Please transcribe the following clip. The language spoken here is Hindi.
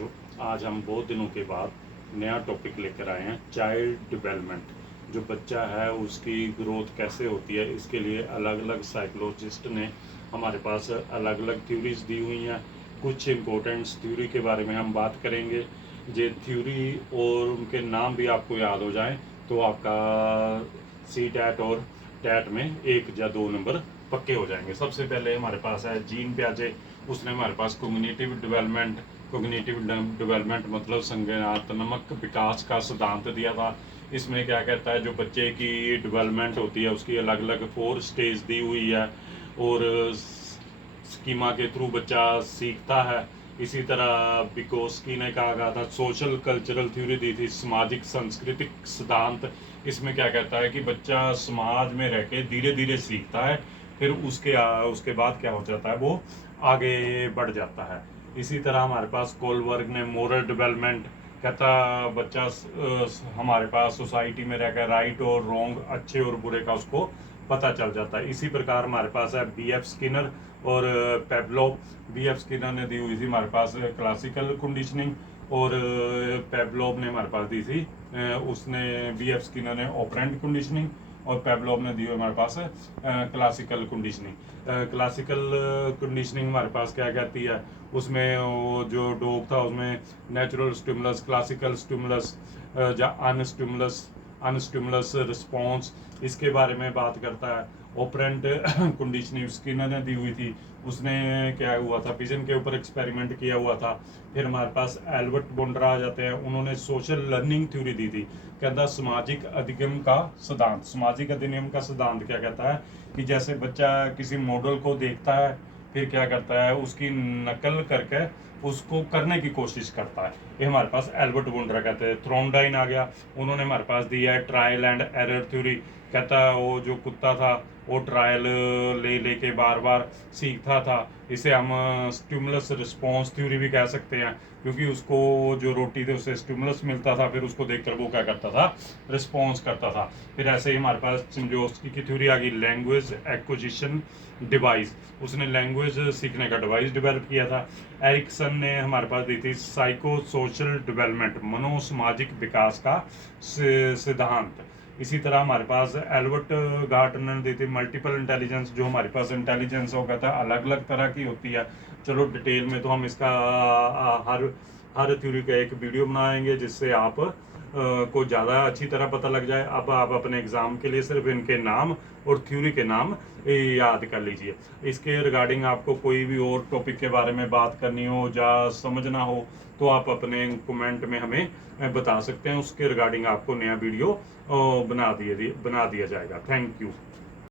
बच्चों, आज हम बहुत दिनों के बाद नया टॉपिक लेकर आए हैं, चाइल्ड डेवलपमेंट। जो बच्चा है उसकी ग्रोथ कैसे होती है, इसके लिए अलग अलग साइकोलॉजिस्ट ने हमारे पास अलग अलग थ्योरीज दी हुई हैं। कुछ इम्पोर्टेंट्स थ्योरी के बारे में हम बात करेंगे। ये थ्योरी और उनके नाम भी आपको याद हो जाएं तो आपका सी टैट और टैट में 1 या 2 नंबर पक्के हो जाएंगे। सबसे पहले हमारे पास है जीन प्याजे। उसने हमारे पास कोग्निटिव डेवलपमेंट मतलब संज्ञानात्मक विकास का सिद्धांत दिया था। इसमें क्या कहता है, जो बच्चे की डेवलपमेंट होती है उसकी अलग अलग 4 स्टेज दी हुई है और स्कीमा के थ्रू बच्चा सीखता है। इसी तरह बिकोस्की ने कहा गया था, सोशल कल्चरल थ्योरी दी थी, सामाजिक सांस्कृतिक सिद्धांत। इसमें क्या कहता है कि बच्चा समाज में रह के धीरे धीरे सीखता है, फिर उसके बाद क्या हो जाता है, वो आगे बढ़ जाता है। इसी तरह हमारे पास कोलबर्ग ने मोरल डेवलपमेंट कहता, बच्चा हमारे पास सोसाइटी में रहकर राइट और रॉन्ग, अच्छे और बुरे का उसको पता चल जाता है। इसी प्रकार हमारे पास है B.F. स्किनर और पेब्लोव। B.F. स्किनर ने दी हुई थी हमारे पास क्लासिकल कंडीशनिंग और पेब्लोव ने हमारे पास दी थी उसने B.F. स्किनर ने ऑपरेंट कंडीशनिंग और पेब्लोव ने दी हुई हमारे पास क्लासिकल कंडीशनिंग। क्लासिकल कंडीशनिंग हमारे पास क्या कहती है, उसमें वो जो डॉग था उसमें नेचुरल स्टिमुलस, क्लासिकल स्टिमुलस या अनस्टिमुलस रिस्पॉन्स, इसके बारे में बात करता है। ऑपरेंट कंडीशनिंग स्किनर ने दी हुई थी, उसने क्या हुआ था, पिजन के ऊपर एक्सपेरिमेंट किया हुआ था। फिर हमारे पास एल्बर्ट बोंड्रा आ जाते हैं, उन्होंने सोशल लर्निंग थ्योरी दी थी। कहता सामाजिक अधिगम का सिद्धांत। सामाजिक अधिनियम का सिद्धांत क्या कहता है कि जैसे बच्चा किसी मॉडल को देखता है, फिर क्या करता है, उसकी नकल करके उसको करने की कोशिश करता है। ये हमारे पास एल्बर्ट बोंड्रा कहते हैं। थ्रोनडाइन आ गया, उन्होंने हमारे पास दिया है ट्रायल एंड एरर थ्योरी। कहता है वो जो कुत्ता था वो ट्रायल ले लेके बार बार सीखता था। इसे हम स्टिमुलस रिस्पॉन्स थ्योरी भी कह सकते हैं, क्योंकि उसको जो रोटी थी उससे स्टिमुलस मिलता था, फिर उसको देखकर वो क्या करता था, रिस्पॉन्स करता था। फिर ऐसे ही हमारे पास चिम्बोर्स्की की थ्योरी आ गई, लैंग्वेज एक्विजिशन डिवाइस। उसने लैंग्वेज सीखने का डिवाइस डेवलप किया था। एरिक्सन ने हमारे पास दी थी साइको सोशल डेवलपमेंट, मनोसामाजिक विकास का सिद्धांत। इसी तरह हमारे पास एल्बर्ट गार्टनर ने दी थी मल्टीपल इंटेलिजेंस। जो हमारे पास इंटेलिजेंस हो, कहता है अलग अलग तरह की होती है। चलो डिटेल में तो हम इसका हर हर थ्योरी का एक वीडियो बनाएंगे, जिससे आप को ज़्यादा अच्छी तरह पता लग जाए। अब आप अपने एग्ज़ाम के लिए सिर्फ इनके नाम और थ्योरी के नाम याद कर लीजिए। इसके रिगार्डिंग आपको कोई भी और टॉपिक के बारे में बात करनी हो या समझना हो तो आप अपने कमेंट में हमें बता सकते हैं। उसके रिगार्डिंग आपको नया वीडियो बना दिया जाएगा। Thank you.